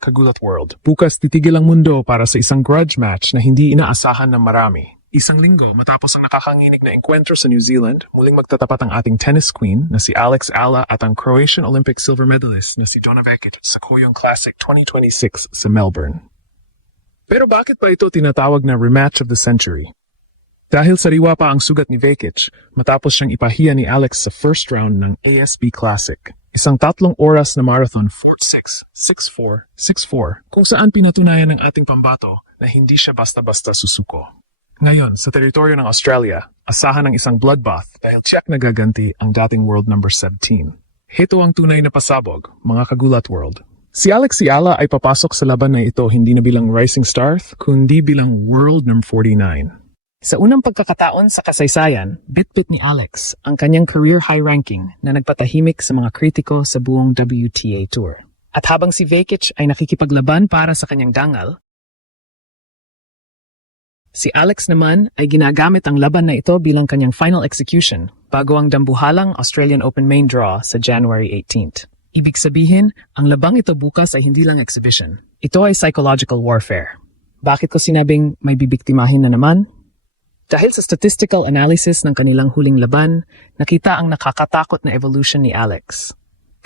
Kagulat World. Bukas titigil ang mundo para sa isang grudge match na hindi inaasahan ng marami. Isang linggo matapos ang nakakanginig na enkwentro sa New Zealand, muling magtatapat ang ating tennis queen na si Alex Ala at ang Croatian Olympic silver medalist na si Donna Vekic sa Kooyong Classic 2026 sa Melbourne. Pero bakit ba ito tinatawag na rematch of the century? Dahil sariwa pa ang sugat ni Vekic matapos siyang ipahiya ni Alex sa first round ng ASB Classic. Isang 3 oras na marathon 4-6, 6-4, 6-4 kung saan pinatunayan ng ating pambato na hindi siya basta-basta susuko. Ngayon, sa teritoryo ng Australia, asahan ng isang bloodbath dahil tiyak na gaganti ang dating world number 17. Heto ang tunay na pasabog, mga Kagulat World. Si Alex Ala ay papasok sa laban na ito hindi na bilang rising star, kundi bilang world number 49. Sa unang pagkakataon sa kasaysayan, bit-bit ni Alex ang kanyang career high ranking na nagpatahimik sa mga kritiko sa buong WTA Tour. At habang si Vekic ay nakikipaglaban para sa kanyang dangal, si Alex naman ay ginagamit ang laban na ito bilang kanyang final execution bago ang dambuhalang Australian Open main draw sa January 18th. Ibig sabihin, ang labang ito bukas ay hindi lang exhibition. Ito ay psychological warfare. Bakit ko sinabing may bibiktimahin na naman? Dahil sa statistical analysis ng kanilang huling laban, nakita ang nakakatakot na evolution ni Alex.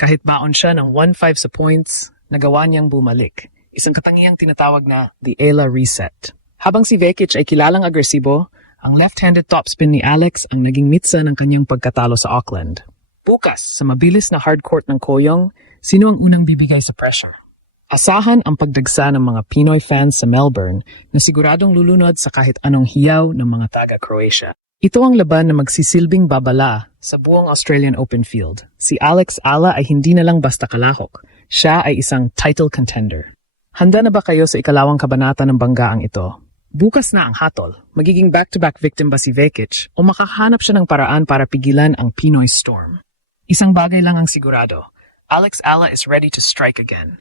Kahit baon siya ng 1-5 sa points, nagawa niyang bumalik. Isang katangiang tinatawag na the Ala reset. Habang si Vekic ay kilalang agresibo, ang left-handed topspin ni Alex ang naging mitsa ng kanyang pagkatalo sa Auckland. Bukas, sa mabilis na hardcourt ng Kooyong, sino ang unang bibigay sa pressure? Asahan ang pagdagsa ng mga Pinoy fans sa Melbourne na siguradong lulunod sa kahit anong hiyaw ng mga taga-Croatia. Ito ang laban na magsisilbing babala sa buong Australian Open field. Si Alex Ala ay hindi na lang basta kalahok. Siya ay isang title contender. Handa na ba kayo sa ikalawang kabanata ng banggaang ito? Bukas na ang hatol. Magiging back-to-back victim ba si Vekic o makakahanap siya ng paraan para pigilan ang Pinoy storm? Isang bagay lang ang sigurado. Alex Ala is ready to strike again.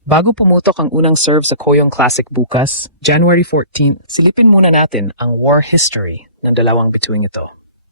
Bago pumutok ang unang serve sa Kooyong Classic bukas, January 14, silipin muna natin ang war history ng dalawang bituing ito.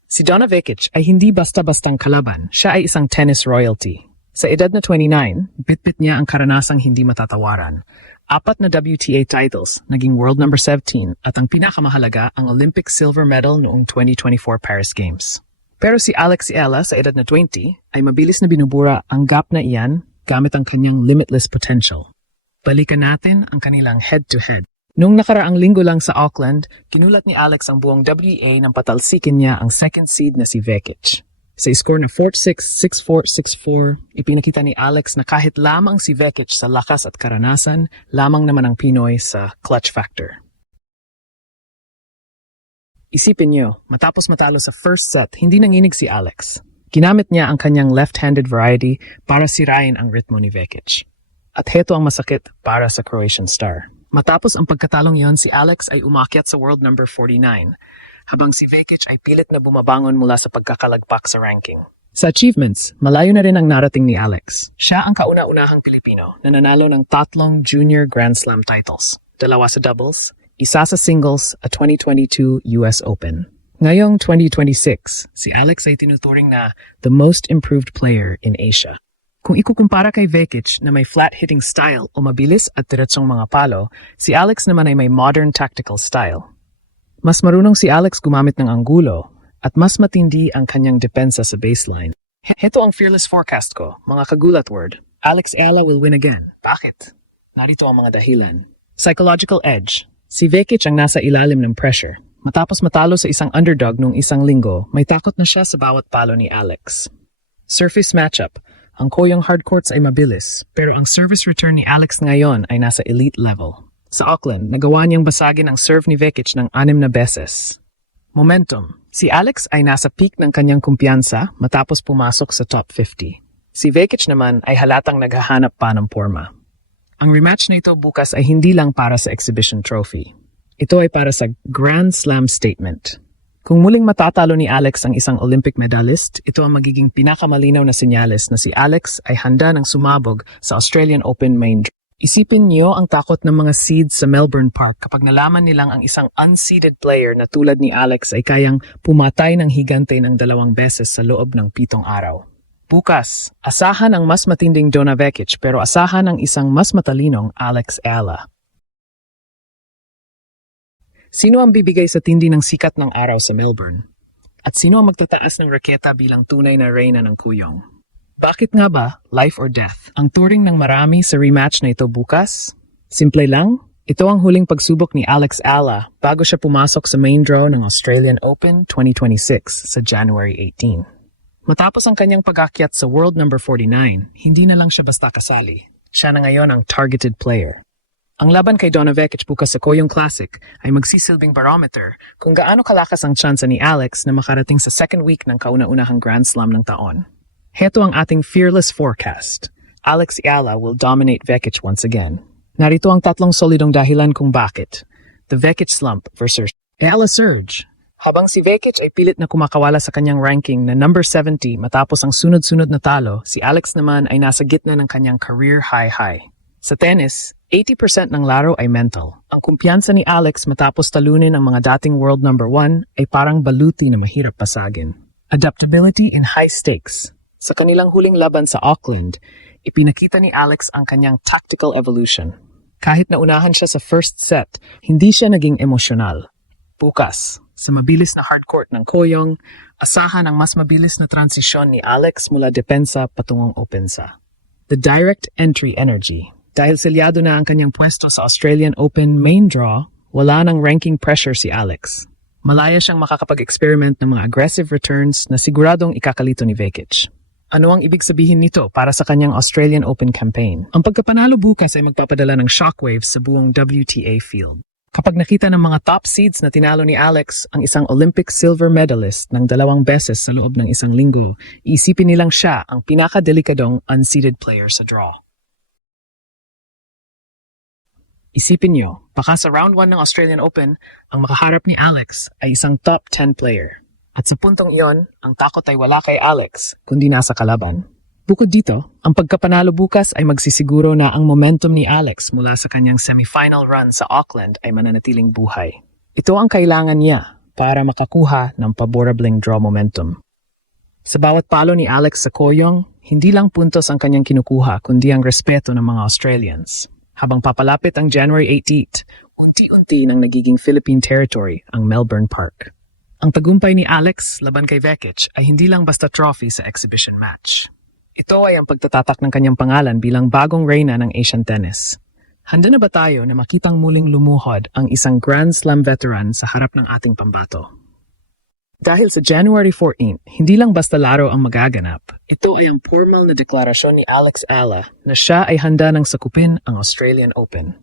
Si Donna Vekic ay hindi basta-bastang kalaban, siya ay isang tennis royalty. Sa edad na 29, bit-bit niya ang karanasang hindi matatawaran. 4 na WTA titles, naging world number 17 at ang pinakamahalaga ang Olympic silver medal noong 2024 Paris Games. Pero si Alex Ala sa edad na 20 ay mabilis na binubura ang gap na iyan gamit ang kanyang limitless potential. Balikan natin ang kanilang head-to-head. Noong nakaraang linggo lang sa Auckland, kinulat ni Alex ang buong WA nang patalsikin niya ang second seed na si Vekic. Sa score na 4-6, 6-4, 6-4, ipinakita ni Alex na kahit lamang si Vekic sa lakas at karanasan, lamang naman ang Pinoy sa clutch factor. Isipin niyo, matapos matalo sa first set, hindi nanginig si Alex. Ginamit niya ang kanyang left-handed variety para sirain ang ritmo ni Vekic. At heto ang masakit para sa Croatian star. Matapos ang pagkatalong yon, si Alex ay umakyat sa world number 49, habang si Vekic ay pilit na bumabangon mula sa pagkakalagpak sa ranking. Sa achievements, malayo na rin ang narating ni Alex. Siya ang kauna-unahang Pilipino na nanalo ng 3 junior Grand Slam titles, 2 sa doubles, 1 sa singles at 2022 US Open. Ngayong 2026, si Alex ay tinuturing na the most improved player in Asia. Kung ikukumpara kay Vekic na may flat-hitting style o mabilis at diretsong mga palo, si Alex naman ay may modern tactical style. Mas marunong si Alex gumamit ng anggulo at mas matindi ang kanyang depensa sa baseline. Heto ang fearless forecast ko, mga Kagulat Word. Alex Ala will win again. Bakit? Narito ang mga dahilan. Psychological edge. Si Vekic ang nasa ilalim ng pressure. Matapos matalo sa isang underdog noong isang linggo, may takot na siya sa bawat palo ni Alex. Surface matchup. Ang Kooyong hardcourts ay mabilis, pero ang service return ni Alex ngayon ay nasa elite level. Sa Auckland, nagawa niyang basagin ang serve ni Vekic ng 6 na beses. Momentum. Si Alex ay nasa peak ng kanyang kumpiyansa matapos pumasok sa top 50. Si Vekic naman ay halatang naghahanap pa ng porma. Ang rematch na ito bukas ay hindi lang para sa exhibition trophy. Ito ay para sa Grand Slam statement. Kung muling matatalo ni Alex ang isang Olympic medalist, ito ang magiging pinakamalinaw na senyales na si Alex ay handa ng sumabog sa Australian Open main draw. Isipin niyo ang takot ng mga seeds sa Melbourne Park kapag nalaman nilang ang isang unseeded player na tulad ni Alex ay kayang pumatay ng higante ng 2 beses sa loob ng 7 araw. Bukas, asahan ang mas matinding Donna Vekic pero asahan ang isang mas matalinong Alex Ala. Sino ang bibigay sa tindi ng sikat ng araw sa Melbourne? At sino ang magtataas ng raketa bilang tunay na reyna ng kuyong? Bakit nga ba life or death ang turing ng marami sa rematch na ito bukas? Simple lang, ito ang huling pagsubok ni Alex Ala bago siya pumasok sa main draw ng Australian Open 2026 sa January 18. Matapos ang kanyang pag-akyat sa World number 49, hindi na lang siya basta kasali. Siya na ngayon ang targeted player. Ang laban kay Donna Vekic bukas sa Kooyong Classic ay magsisilbing barometer kung gaano kalakas ang tsansa ni Alex na makarating sa second week ng kauna-unahang Grand Slam ng taon. Heto ang ating fearless forecast. Alex Ala will dominate Vekic once again. Narito ang tatlong solidong dahilan kung bakit. The Vekic slump versus Ala surge. Habang si Vekic ay pilit na kumakawala sa kanyang ranking na number 70 matapos ang sunod-sunod na talo, si Alex naman ay nasa gitna ng kanyang career high. Sa tennis, 80% ng laro ay mental. Ang kumpiyansa ni Alex matapos talunin ang mga dating world number 1 ay parang baluti na mahirap pasagin. Adaptability in high stakes. Sa kanilang huling laban sa Auckland, ipinakita ni Alex ang kanyang tactical evolution. Kahit naunahan siya sa first set, hindi siya naging emosyonal. Bukas, sa mabilis na hardcourt ng Kooyong, asahan ang mas mabilis na transisyon ni Alex mula depensa patungong opensa. The direct entry energy. Dahil selyado na ang kanyang pwesto sa Australian Open main draw, wala nang ranking pressure si Alex. Malaya siyang makakapag-experiment ng mga aggressive returns na siguradong ikakalito ni Vekic. Ano ang ibig sabihin nito para sa kanyang Australian Open campaign? Ang pagkapanalo bukas ay magpapadala ng shockwaves sa buong WTA field. Kapag nakita ng mga top seeds na tinalo ni Alex ang isang Olympic silver medalist ng 2 beses sa loob ng isang linggo, iisipin nilang siya ang pinakadelikadong unseeded player sa draw. Isipin nyo, baka sa round 1 ng Australian Open, ang makaharap ni Alex ay isang top 10 player. At sa puntong iyon, ang takot ay wala kay Alex, kundi nasa kalaban. Bukod dito, ang pagkapanalo bukas ay magsisiguro na ang momentum ni Alex mula sa kanyang semifinal run sa Auckland ay mananatiling buhay. Ito ang kailangan niya para makakuha ng paborableng draw momentum. Sa bawat palo ni Alex sa Kooyong, hindi lang puntos ang kanyang kinukuha kundi ang respeto ng mga Australians. Habang papalapit ang January 18, unti-unti nang nagiging Philippine territory ang Melbourne Park. Ang tagumpay ni Alex laban kay Vekic ay hindi lang basta trophy sa exhibition match. Ito ay ang pagtatatak ng kanyang pangalan bilang bagong reyna ng Asian tennis. Handa na ba tayo na makitang muling lumuhod ang isang Grand Slam veteran sa harap ng ating pambato? Dahil sa January 14, hindi lang basta laro ang magaganap. Ito ay ang formal na deklarasyon ni Alex Ala na siya ay handa ng sakupin ang Australian Open.